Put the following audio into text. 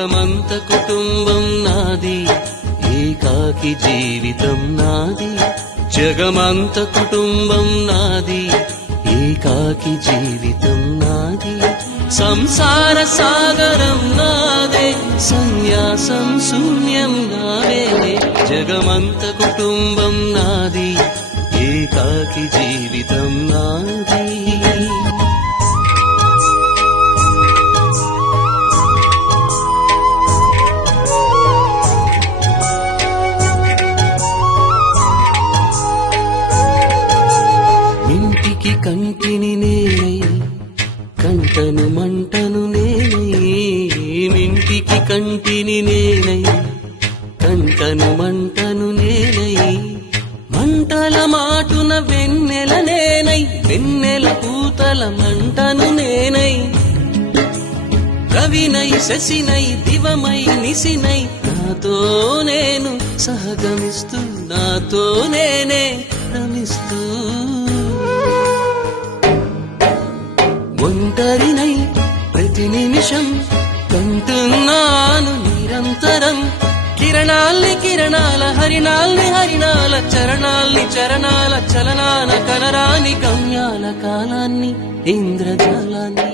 జగమంత కుటుంబం నాది, ఏకాకి జీవితం నాది. జగమంత కుటుంబం నాది, ఏకాకి జీవితం నాది. సంసార సాగరం నాదే, సన్యాసం శూన్యం నాదే. జగమంత కుటుంబం నాది, ఏకాకి జీవితం నాది. ఇంటికి కంటిని నేనై, కంటను మంటను నేనై. ఇంటికి కంటిని నేనై, కంటను మంటను నేనై. మంటల మాటున వెన్నెల నేనై, వెన్నెల పూతల మంటను నేనై. రవినై శశినై దివమై నిశినై, నాతో నేను సహగమిస్తూ, నాతో నేనే రమిస్తూ. ఒంటరినై ప్రతి నిమిషం కంటున్నాను నిరంతరం. కిరణాల్ని కిరణాల, హరిణాల్ని హరిణాల, చరణాల్ని చరణాల చలనాన కనరాని గమ్యాల కాలాన్ని, ఇంద్రజాలాన్ని.